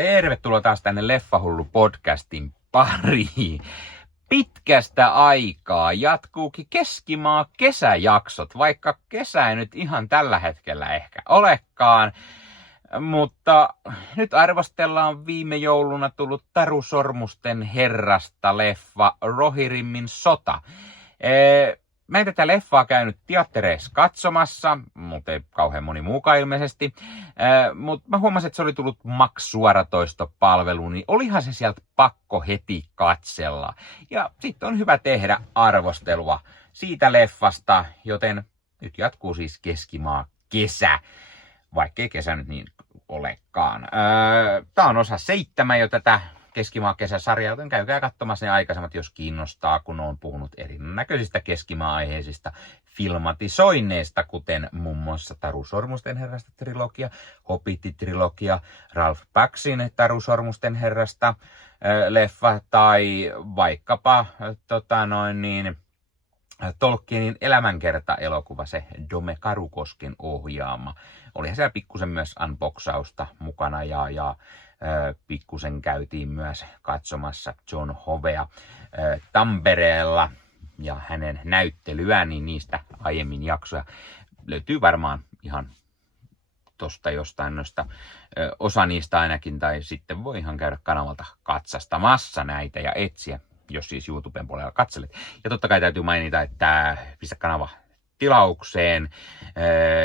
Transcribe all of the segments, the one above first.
Tervetuloa taas tänne Leffahullu podcastin pariin. Pitkästä aikaa jatkuukin Keskimaa kesäjaksot, vaikka kesä ei nyt ihan tällä hetkellä ehkä olekaan. Mutta nyt arvostellaan viime jouluna tullut Taru Sormusten herrasta leffa Rohirrimin sota. Mä en tätä leffaa käynyt teattereissa katsomassa, mutta ei kauhean moni muukaan ilmeisesti. Mutta mä huomasin, että se oli tullut Max-suoratoistopalveluun, niin olihan se sieltä pakko heti katsella. Ja sitten on hyvä tehdä arvostelua siitä leffasta, joten nyt jatkuu siis Keskimaa kesä, vaikkei kesä nyt niin olekaan. Tää on osa 7 jo tätä Keskimaa kesäsarjaa, joten käykää katsomassa ne aikaisemmat, jos kiinnostaa, kun on puhunut erinäköisistä Keskimaa-aiheisista filmatisoinneista, kuten muun muassa Taru Sormusten herrasta trilogia, Hobbit-trilogia, Ralph Backsin Taru Sormusten herrasta leffa, tai vaikkapa Tolkienin elämänkerta-elokuva, se Dome Karukosken ohjaama. Olihan siellä pikkusen myös unboxausta mukana ja pikkusen käytiin myös katsomassa John Hovea Tampereella ja hänen näyttelyään, niin niistä aiemmin jaksoja löytyy varmaan ihan tosta jostain noista, osa niistä ainakin, tai sitten voi ihan käydä kanavalta katsastamassa näitä ja etsiä, jos siis YouTuben puolella katselet. Ja totta kai täytyy mainita, että pistä kanava tilaukseen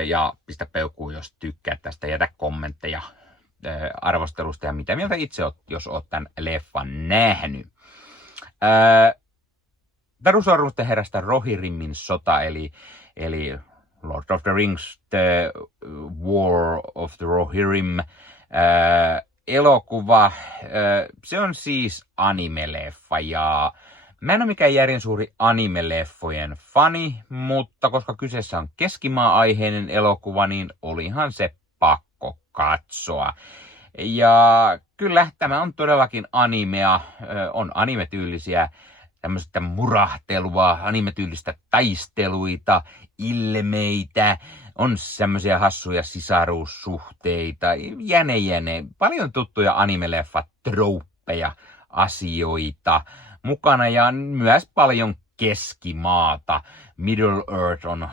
ja pistä peukkuun, jos tykkää tästä, jätä kommentteja arvostelusta ja mitä mieltä itse oot, jos oot tämän leffan nähnyt. Taru Sormusten herrasta Rohirrimin sota, eli Lord of the Rings, The War of the Rohirrim elokuva. Se on siis anime-leffa ja mä en ole mikään järin suuri anime-leffojen fani, mutta koska kyseessä on Keskimaa-aiheinen elokuva, niin olihan se pakko katsoa. Ja kyllä tämä on todellakin animea, on animetyylisiä tämmöistä murahtelua, animetyylistä taisteluita, ilmeitä, on semmoisia hassuja sisaruussuhteita, jäne, paljon tuttuja anime-leffat, trouppeja, asioita mukana ja myös paljon Keskimaata. Middle Earth on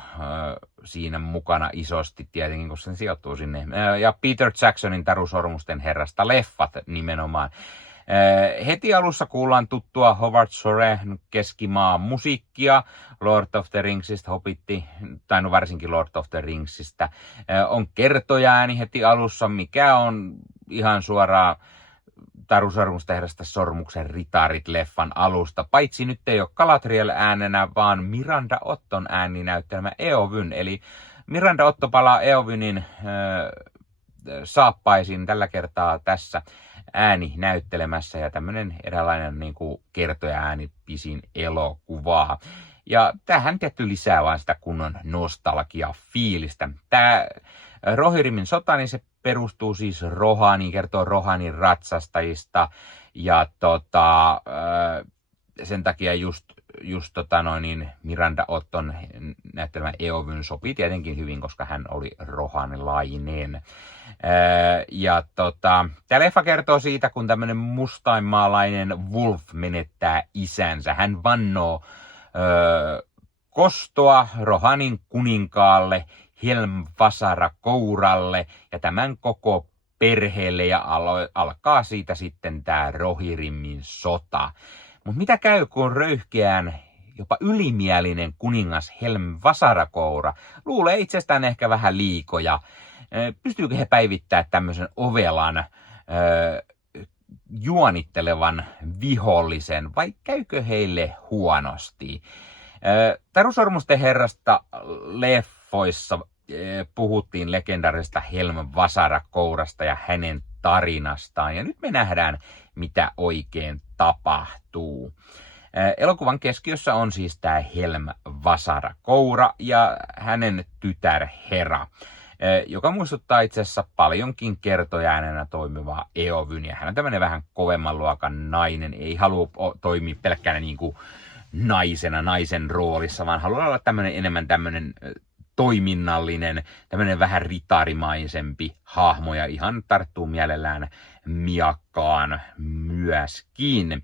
siinä mukana isosti tietenkin, koska se sijoittuu sinne. Ja Peter Jacksonin Taru Sormusten herrasta leffat nimenomaan. Heti alussa kuullaan tuttua Howard Shore Keskimaa musiikkia Lord of the Ringsista, Hobbitti, tai no varsinkin Lord of the Ringsistä. On kertojaääni heti alussa, mikä on ihan suoraan Taru Sormusten herrasta Sormuksen ritarit-leffan alusta. Paitsi nyt ei ole Galadriel äänenä, vaan Miranda Otton ääni näyttelemä Eowyn. Eli Miranda Otto palaa Eowynin saappaisiin tällä kertaa tässä ääni näyttelemässä ja tämmönen eräänlainen niin kuin kertoja-ääni pisin elokuvaa. Ja tähän tietty lisää vaan sitä kunnon nostalgia-fiilistä. Tää Rohirrimin sota, niin se perustuu siis Rohaniin, kertoo Rohanin ratsastajista ja sen takia just Miranda Otton näyttelemä Eowyn sopii tietenkin hyvin, koska hän oli rohanilainen. Tämä leffa kertoo siitä, kun tämmöinen mustainmaalainen Wolf menettää isänsä. Hän vannoo kostoa Rohanin kuninkaalle, Helm-Vasara Kouralle ja tämän koko perheelle ja alkaa siitä sitten tämä Rohirrimin sota. Mutta mitä käy, kun röyhkeän jopa ylimielinen kuningas Helm-Vasara Koura luulee itsestään ehkä vähän liikoja? Pystyykö he päivittämään tämmöisen ovelan, juonittelevan vihollisen vai käykö heille huonosti? Taru Sormusten herrasta leffoissa puhuttiin legendaarista Helm-Vasara Kourasta ja hänen tarinastaan. Ja nyt me nähdään, mitä oikein tapahtuu. Elokuvan keskiössä on siis tämä Helm-Vasara Koura ja hänen tytär Hera, joka muistuttaa itse asiassa paljonkin kertojaänenä toimivaa Eowyn. Ja hän on tämmöinen vähän kovemman luokan nainen, ei halua toimia pelkkänä niin kuin naisen roolissa, vaan haluaa olla enemmän tämmöinen toiminnallinen, tämmöinen vähän ritarimaisempi hahmo ja ihan tarttuu mielellään miakkaan myöskin.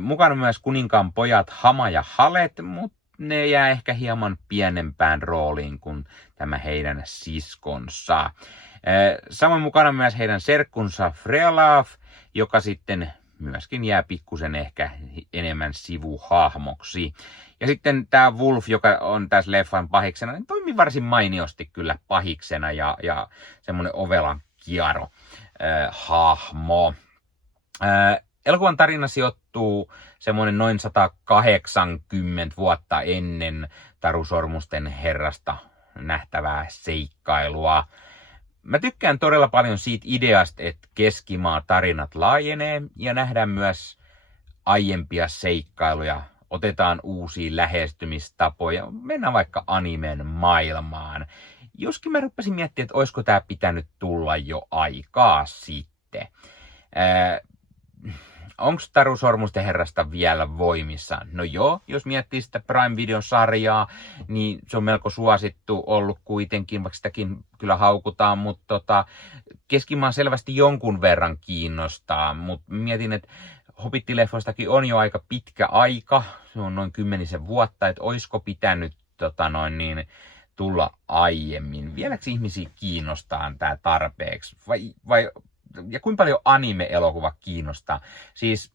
Mukana myös kuninkaan pojat Hama ja Halet, mutta ne jää ehkä hieman pienempään rooliin kuin tämä heidän siskonsa. Samoin mukana myös heidän serkkunsa Frealaf, joka sitten myöskin jää pikkusen ehkä enemmän sivuhahmoksi. Ja sitten tämä Wolf, joka on tässä leffan pahiksena, niin toimii varsin mainiosti kyllä pahiksena ja semmoinen ovelan kiaro hahmo. Elokuvan tarina sijoittuu semmoinen noin 180 vuotta ennen Taru Sormusten herrasta nähtävää seikkailua. Mä tykkään todella paljon siitä ideasta, että Keskimaa tarinat laajenee ja nähdään myös aiempia seikkailuja. Otetaan uusia lähestymistapoja, mennään vaikka animen maailmaan. Joskin mä rupesin miettimään, että olisiko tää pitänyt tulla jo aikaa sitten. Onko Taru Sormusten herrasta vielä voimissaan? No joo, jos miettii sitä Prime Videon sarjaa, niin se on melko suosittu ollut kuitenkin, vaikka sitäkin kyllä haukutaan, mutta Keskimaa selvästi jonkun verran kiinnostaa, mutta mietin, että Hobbit-leffoistakin on jo aika pitkä aika, se on noin 10 vuotta, että olisiko pitänyt tulla aiemmin. Vieläkö ihmisiä kiinnostaa tämä tarpeeksi? Ja kuinka paljon anime-elokuva kiinnostaa? Siis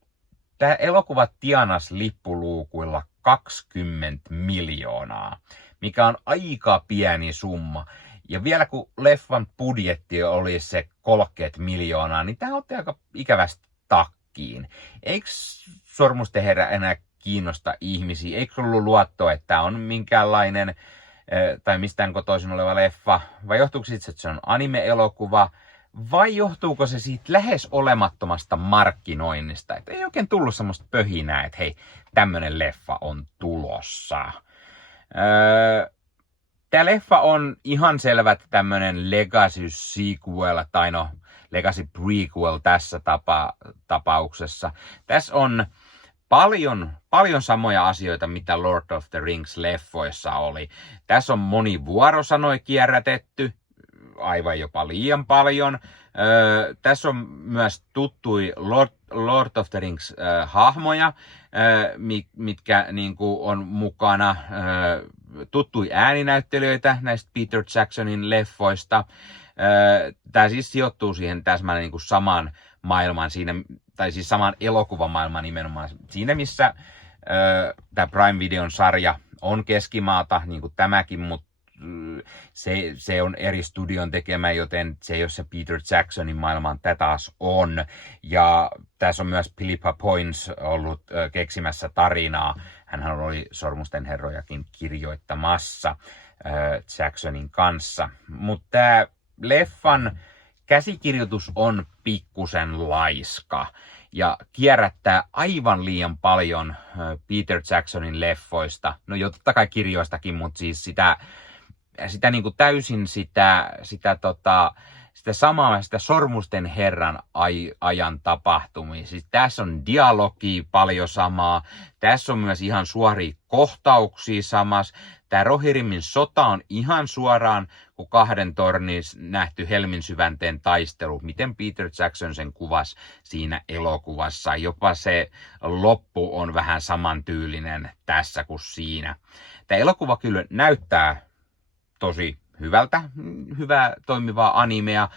tämä elokuva tienas lippuluukuilla 20 miljoonaa, mikä on aika pieni summa. Ja vielä kun leffan budjetti oli se 30 miljoonaa, niin tämä otti aika ikävästi takkiin. Eikö Sormusten herra enää kiinnosta ihmisiä? Eikö ollut luottoa, että tämä on minkäänlainen tai mistään kotoisin oleva leffa? Vai johtuuko siitä, että se on anime-elokuva? Vai johtuuko se siitä lähes olemattomasta markkinoinnista? Että ei oikein tullut semmoista pöhinää, että hei, tämmönen leffa on tulossa. Tämä leffa on ihan selvä tämmönen legacy sequel, tai no legacy prequel tässä tapauksessa. Tässä on paljon samoja asioita, mitä Lord of the Rings leffoissa oli. Tässä on moni vuorosanoja kierrätetty, aivan jopa liian paljon. Tässä on myös tuttui Lord of the Rings hahmoja, mitkä niinku on mukana. Tuttui ääninäyttelijöitä näistä Peter Jacksonin leffoista. Tämä siis sijoittuu siihen täsmälleen niinku samaan maailmaan siinä, tai siis samaan elokuvamaailmaan nimenomaan siinä, missä tämä Prime Videon sarja on Keskimaata, niin kuin tämäkin, mutta se on eri studion tekemä, joten se ei ole se Peter Jacksonin maailmaan, tämä taas on. Ja tässä on myös Philippa Poins ollut keksimässä tarinaa. Hänhän oli Sormusten herrojakin kirjoittamassa Jacksonin kanssa. Mutta tämä leffan käsikirjoitus on pikkusen laiska ja kierrättää aivan liian paljon Peter Jacksonin leffoista. No jo totta kai kirjoistakin, mutta siis sitä niin kuin täysin sitä samaa, sitä Sormusten herran ajan tapahtumia. Siis tässä on dialogia paljon samaa. Tässä on myös ihan suoria kohtauksia samassa. Tämä Rohirrimin sota on ihan suoraan kuin Kahden tornin nähty Helmin syvänteen taistelu. Miten Peter Jackson sen kuvasi siinä elokuvassa. Jopa se loppu on vähän samantyylinen tässä kuin siinä. Tämä elokuva kyllä näyttää tosi hyvää toimivaa animea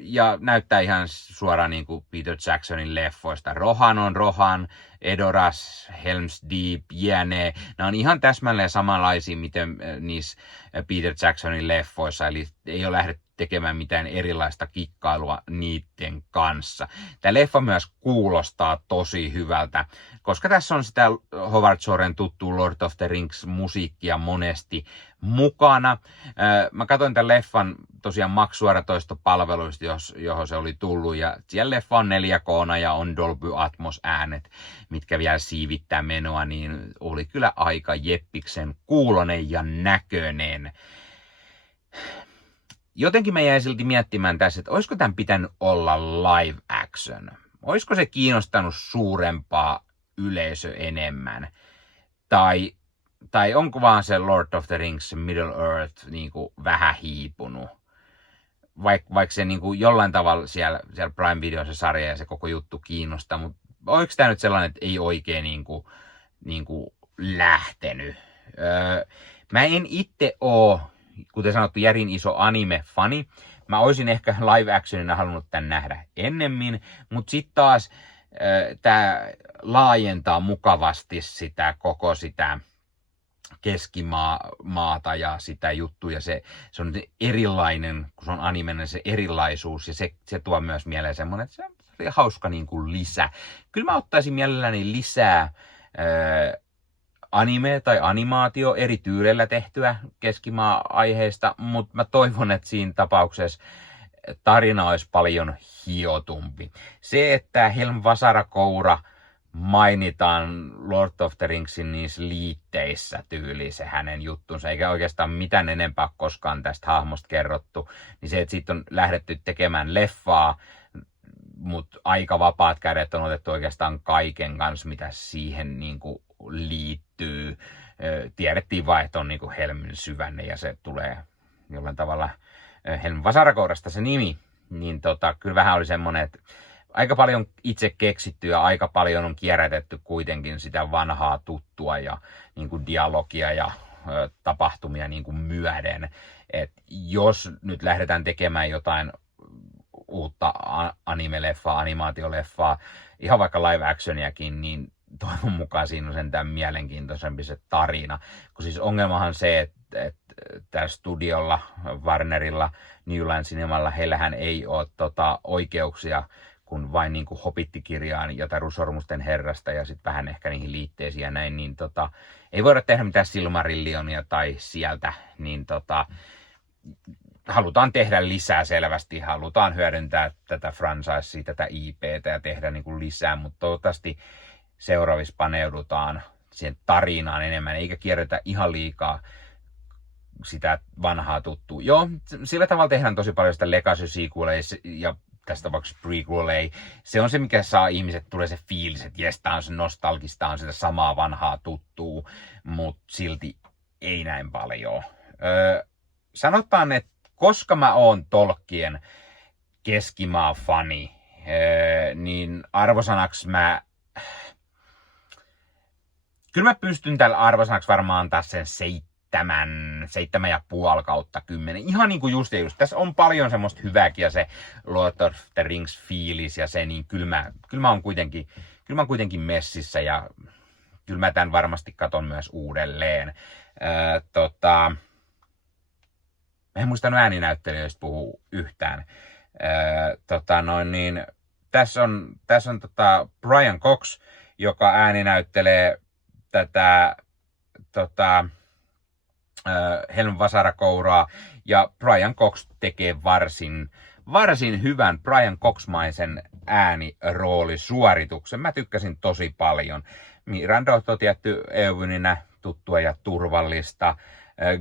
ja näyttää ihan suoraan niin kuin Peter Jacksonin leffoista. Rohan on Rohan, Edoras, Helm's Deep, jne. Nämä on ihan täsmälleen samanlaisia, miten niissä Peter Jacksonin leffoissa, eli ei ole lähdetty tekemään mitään erilaista kikkailua niiden kanssa. Tämä leffa myös kuulostaa tosi hyvältä, koska tässä on sitä Howard Shoren tuttua Lord of the Rings musiikkia monesti mukana. Mä katsoin tämän leffan tosiaan maksuaratoistopalveluista, johon se oli tullut, ja siellä leffa on 4K:na ja on Dolby Atmos äänet, mitkä vielä siivittää menoa, niin oli kyllä aika jeppiksen kuulonen ja näköinen. Jotenkin mä jäin silti miettimään tässä, että olisiko tämän pitänyt olla live action? Olisiko se kiinnostanut suurempaa yleisö enemmän? Tai tai onko vaan se Lord of the Rings Middle Earth niinku vähän hiipunut? Vaikka se niinku jollain tavalla siellä Prime Video se sarja ja se koko juttu kiinnostaa, mutta oliko tämä nyt sellainen, että ei oikein niinku lähtenyt? Mä en itse oo, kuten sanottu, järin iso anime-fani. Mä olisin ehkä live actionina halunnut tän nähdä ennemmin, mutta sitten taas tää laajentaa mukavasti sitä koko sitä keskimaata ja sitä juttua, ja se on erilainen, kun se on animenen se erilaisuus, ja se tuo myös mieleen semmoinen, että se on hauska niin kuin lisä. Kyllä mä ottaisin mielelläni lisää anime tai animaatio eri tyyleillä tehtyä keskimaa-aiheista, mutta mä toivon, että siinä tapauksessa tarina olisi paljon hiotumpi. Se, että Helm Vasarakoura mainitaan Lord of the Ringsin niissä liitteissä tyyliin se hänen juttunsa, eikä oikeastaan mitään enempää koskaan tästä hahmosta kerrottu, niin se, että siitä on lähdetty tekemään leffaa, mutta aika vapaat kädet on otettu oikeastaan kaiken kanssa, mitä siihen niinku liittyy. Tiedettiin vaan, että on niinku Helmin syvänne ja se tulee jollain tavalla Helm Vasarakourasta se nimi, niin kyllä vähän oli semmoinen, että aika paljon itse keksitty ja aika paljon on kierrätetty kuitenkin sitä vanhaa tuttua ja niin kuin dialogia ja tapahtumia niin kuin myöden. Et jos nyt lähdetään tekemään jotain uutta anime-leffaa, animaatioleffaa, ihan vaikka live actioniakin, niin toivon mukaan siinä on sentään mielenkiintoisempi se tarina. Kun siis ongelmahan se, että täällä studiolla, Warnerilla, New Line Cinemalla, heillähän ei ole oikeuksia kun vain niin kuin Hobbit-kirjaan ja Taru Sormusten herrasta ja sitten vähän ehkä niihin liitteisiin ja näin, niin ei voida tehdä mitään Silmarillionia tai sieltä, niin halutaan tehdä lisää selvästi, halutaan hyödyntää tätä franchisea, tätä IPtä ja tehdä niin kuin lisää, mutta toivottavasti seuraavissa paneudutaan siihen tarinaan enemmän, eikä kierretä ihan liikaa sitä vanhaa tuttua. Joo, sillä tavalla tehdään tosi paljon sitä legacy sequeleja ja tässä tapauksessa prequelei. Se on se, mikä saa ihmiset, tulee se fiilis, että jes, tää on se nostalgista, on sitä samaa vanhaa tuttua, mutta silti ei näin paljon. Sanotaan, että koska mä oon Tolkien keskimaa-fani, niin arvosanaksi kyllä mä pystyn tällä arvosanaksi varmaan antaa sen 7,5/10. Ihan niin kuin just. Tässä on paljon semmoista hyvääkin ja se Lord of the Rings fiilis ja se, niin kyllä mä oon kuitenkin messissä ja kyllä mä tämän varmasti katon myös uudelleen. En muistanut ääninäyttelijöistä puhua yhtään. Tässä on Brian Cox, joka ääninäyttelee tätä Helm Vasarakouraa, ja Brian Cox tekee varsin hyvän Brian Cox-maisen ääniroolisuorituksen. Mä tykkäsin tosi paljon. Miranda on tietty Eowyninä tuttua ja turvallista.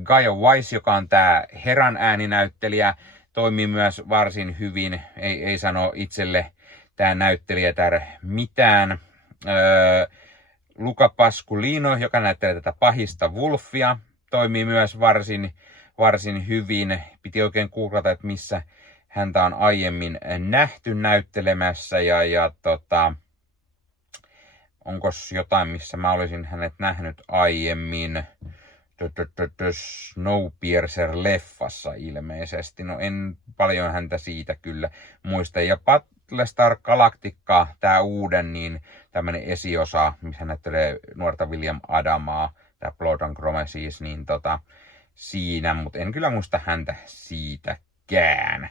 Gaia Wise, joka on tää Heran ääninäyttelijä, toimii myös varsin hyvin. Ei sano itselle tää näyttelijä mitään. Luca Pasqualino, joka näyttelee tätä pahista Wolfia, toimii myös varsin hyvin. Piti oikein googlata, että missä häntä on aiemmin nähty näyttelemässä. Onko jotain, missä mä olisin hänet nähnyt aiemmin? Snowpiercer-leffassa ilmeisesti. No en paljon häntä siitä kyllä muista. Ja Battlestar Galactica, tää uuden, niin tämmönen esiosa, missä hän näyttelee nuorta William Adamaa, tää Blood and Chrome siis, niin siinä, mutta en kyllä muista häntä siitäkään.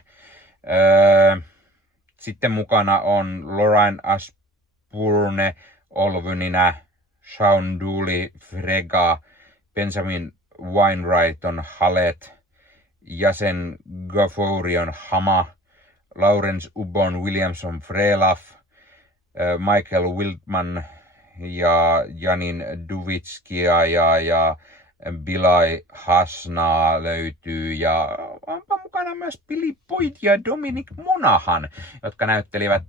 Sitten mukana on Lorraine Ashbourne Olvyninä, Sean Dooley Frega, Benjamin Wainwright on Halet, Jasen Gaffourion Hama, Lawrence Ubon Williamson Frelaf, Michael Wildman ja Janin Duvitskia ja Bilai Hasna löytyy, ja onpa mukana myös Billy Boyd ja Dominic Monaghan, jotka näyttelivät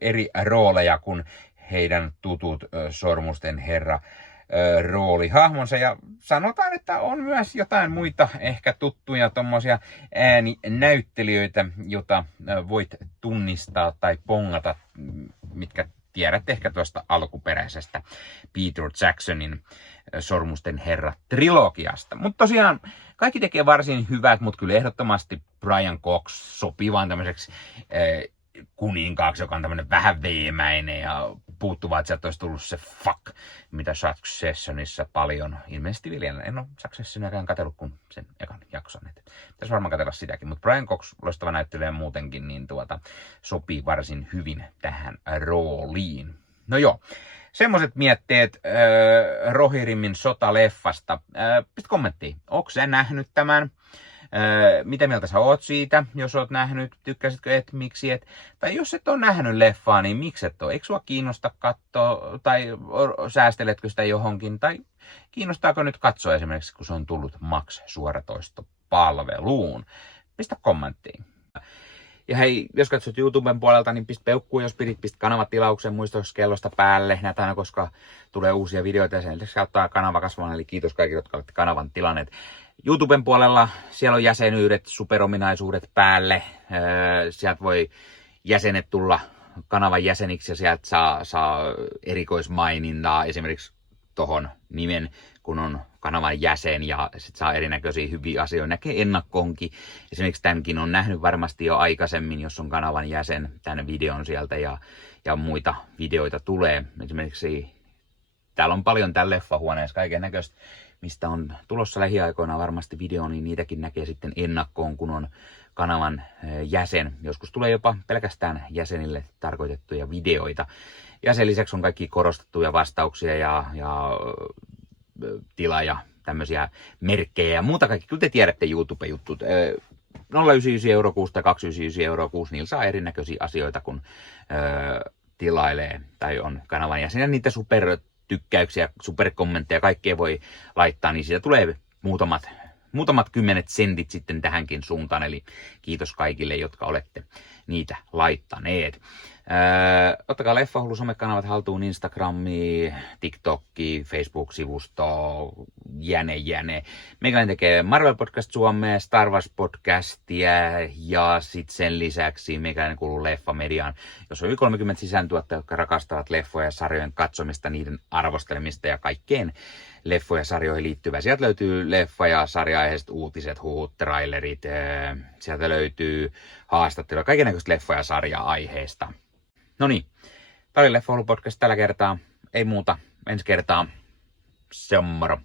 eri rooleja kuin heidän tutut Sormusten herra roolihahmonsa. Ja sanotaan, että on myös jotain muita ehkä tuttuja tommosia ääninäyttelijöitä, jota voit tunnistaa tai pongata, mitkä tiedät ehkä tuosta alkuperäisestä Peter Jacksonin Sormusten herra-trilogiasta. Mutta tosiaan kaikki tekee varsin hyvät, mutta kyllä ehdottomasti Brian Cox sopii vaan tämmöiseksi kuninkaaksi, joka on tämmöinen vähän veemäinen ja puuttuvaa, että sieltä olisi tullut se fuck, mitä Successionissa paljon. Ilmeisesti vielä en ole Successioniakaan katsellut kuin sen ekan jakson. Pitäisi varmaan katsella sitäkin, mutta Brian Cox, loistava näyttelijä muutenkin, niin sopii varsin hyvin tähän rooliin. No joo, semmoiset mietteet Rohirrimin sotaleffasta. Pistä kommenttiin, ootko sä nähnyt tämän? Mitä mieltä sä oot siitä, jos oot nähnyt, tykkäsitkö et, miksi et, tai jos et ole nähnyt leffaa, niin miksi et ole, eikö sua kiinnosta katsoa, tai säästeletkö sitä johonkin, tai kiinnostaako nyt katsoa esimerkiksi, kun se on tullut Max-suoratoistopalveluun, pistä kommenttiin. Ja hei, jos katsot YouTuben puolelta, niin pistä peukkuun, jos pistä kanavatilauksen muistoskellosta päälle näitä aina, koska tulee uusia videoita ja sen lisäksi auttaa kanava kasvamaan, eli kiitos kaikille, jotka olette kanavan tilanneet. YouTuben puolella siellä on jäsenyydet, superominaisuudet päälle. Sieltä voi jäsenet tulla kanavan jäseniksi ja sieltä saa erikoismainintaa esimerkiksi tohon nimen, kun on kanavan jäsen ja sit saa erinäköisiä hyviä asioita. Näkee ennakkoonkin. Esimerkiksi tämänkin on nähnyt varmasti jo aikaisemmin, jos on kanavan jäsen, tämän videon sieltä ja muita videoita tulee. Esimerkiksi täällä on paljon tällä leffahuoneessa kaiken näköistä, mistä on tulossa lähiaikoina varmasti video, niin niitäkin näkee sitten ennakkoon, kun on kanavan jäsen. Joskus tulee jopa pelkästään jäsenille tarkoitettuja videoita. Ja sen lisäksi on kaikki korostettuja vastauksia ja tilaaja, tämmöisiä merkkejä ja muuta kaikki. Kyllä te tiedätte YouTube-juttut. 0,99 € kuussa tai 2,99 € kuussa, niillä saa erinäköisiä asioita, kun tilailee tai on kanavan jäsen. Ja niitä supertykkäyksiä, superkommentteja, kaikkea voi laittaa, niin siitä tulee muutamat kymmenet sentit sitten tähänkin suuntaan. Eli kiitos kaikille, jotka olette niitä laittaneet. Ottakaa Leffahullu somekanavat haltuun, Instagrami, TikTokki, Facebook-sivusto, jäne. Meikäläinen tekee Marvel Podcast Suomea, Star Wars Podcastia ja sitten sen lisäksi meikäläinen kuuluu Leffamediaan, jos on yli 30 sisältötuottajia, jotka rakastavat leffoja ja sarjojen katsomista, niiden arvostelemista ja kaikkeen leffoja ja sarjoihin liittyvää. Sieltä löytyy leffa- ja sarja-aiheiset uutiset, huut, trailerit, sieltä löytyy haastatteluja, kaikennäköistä leffoja ja sarja-aiheista. No niin, tämä oli Leffahullu podcast tällä kertaa. Ei muuta, ensi kertaa. Se on moro.